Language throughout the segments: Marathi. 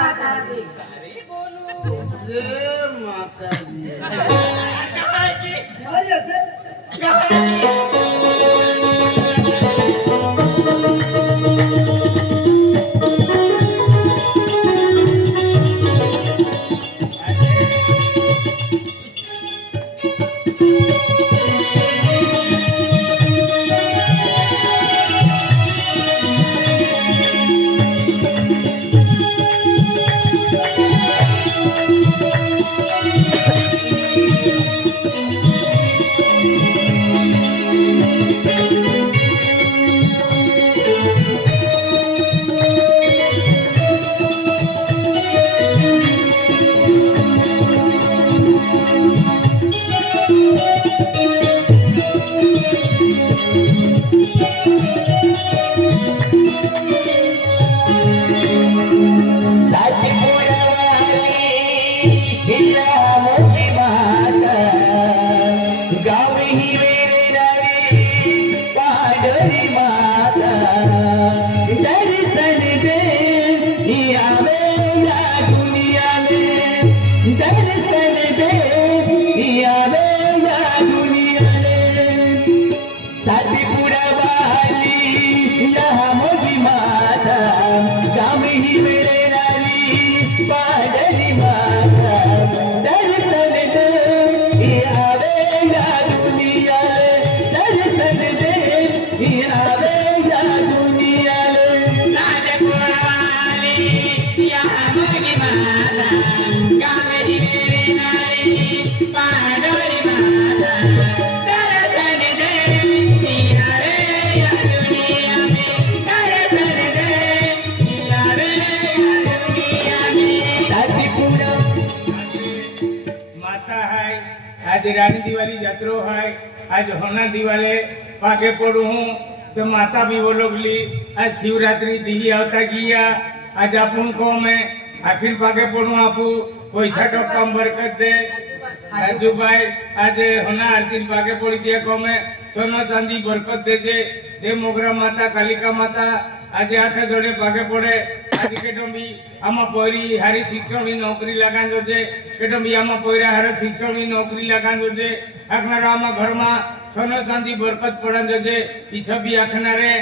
सारे बोलू जय माता दी काय की काय असेल आज रानी दिवाली जत्रो है आज होना दिवाले पाके पड़ू हूँ तो माता भी वो लोग ली आज शिवरात्रि दिली आवता किया आज अपन को मैं आखिर पाके पड़ू आपू पैसा तो कम बरकत दे राजू भाई आज होना आरती पाके पड़ी दिया को मैं सोना चांदी बरकत दे मोगरा माता कालिका माता आज आते जोड़े पाके पड़े आज केटों आमा पोरी हारी शिक्षण भी नौकरी लगान जो जे केटों आमा पोरा हारे शिक्षण भी नौकरी लगान जो जे आखनार आमा घर में सोना चांदी बरकत पड़न जो जे ई सब भी आखनारे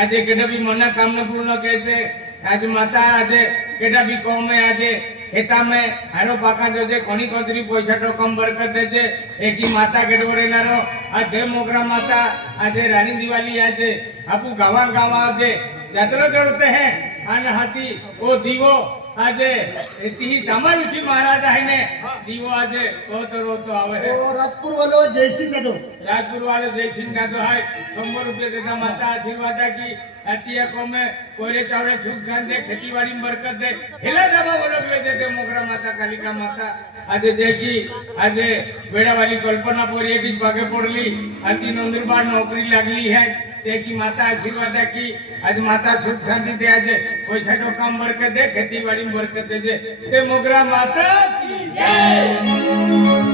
आज केटों मना काम न पूर्ण कहते आज माता आज केटा भी कौम में आज खेता में हारो पाका जो जे कोनी कोतरी पैसा तो कम बरकत दे जे एक ही माता केटवरे नारो आज मोगरा माता आज रानी दिवाली आज आपू गावा गावा आज यात्रा करते हैं आने हाथी ओ दीवो आज ती तमारुची महाराज आहे ने दीवो आज रोतो आवे है राजपूर वालो जयसिंह का दो राजपूर वाले जयसिंह का तो है 100 रुपये देता माता आशीर्वाद की अतिया को में कोरे चावड़े सुख शांति खेतीबाड़ी में बरकत दे हिला दबा बोलो ले देते मोगरा माता कालिका माता आज देखी आज बेड़ा वाली कल्पना पोरी की पागे पड़ली अति नंदुरबार नौकरी लगली है देखी माता आशीर्वाद की आज माता सुख शांति दे आज पैसा तो कम बरकत दे खेतीबाड़ी में बरकत दे मोगरा माता की जय।